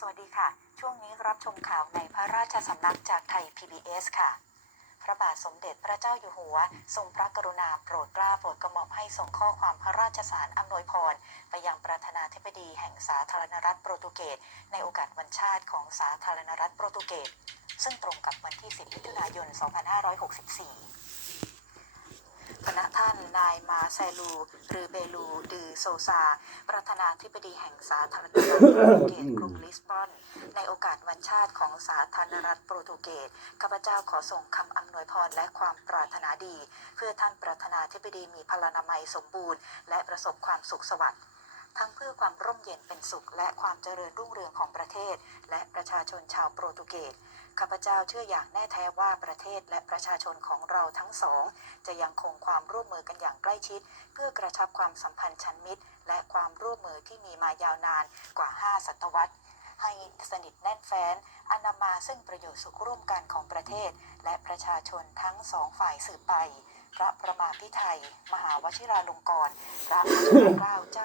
สวัสดีค่ะ ช่วงนี้รับชมข่าวในพระราชสำนักจากไทย PBS ค่ะ พระบาทสมเด็จพระเจ้าอยู่หัว ทรงพระกรุณาโปรดเกล้าโปรดกระหม่อมให้ส่งข้อความพระราชสารอำนวยพร ไปยังประธานาธิบดีแห่งสาธารณรัฐโปรตุเกส ในโอกาสวันชาติของสาธารณรัฐโปรตุเกส ซึ่งตรงกับวันที่ 10 มิถุนายน 2564านนายมาไซลู หรือเบลูดือโซซา ประธานาธิบดีแห่งสาธารณรัฐโปรตุเกสกรุงลิสบอน ในโอกาสวันชาติของสาธารณรัฐโปรตุเกสข้าพเจ้าขอส่งคำอำนวยพรและความปรารถนาดี เพื่อท่านประธานาธิบดีมีพลานามัยสมบูรณ์ และประสบความสุขสวัสดิ์ ทั้งเพื่อความร่มเย็นเป็นสุข และความเจริญรุ่งเรืองของประเทศ และประชาชนชาวโปรตุเกสข้าพเจ้าเชื่ออย่างแน่แท้ว่าประเทศและประชาชนของเราทั้งสอง จะยังคงความร่วมมือกันอย่างใกล้ชิด เพื่อกระชับความสัมพันธ์ชั้นมิตร และความร่วมมือที่มีมายาวนานกว่า 5 ศตวรรษให้สนิทแน่นแฟ้นอนนำมาซึ่งประโยชน์สุขร่วมกันของประเทศ และประชาชนทั้งสองฝ่ายสืบไป พระประมาพิไทย มหาวชิราลงกรณพระพุทธเก้าเจ้า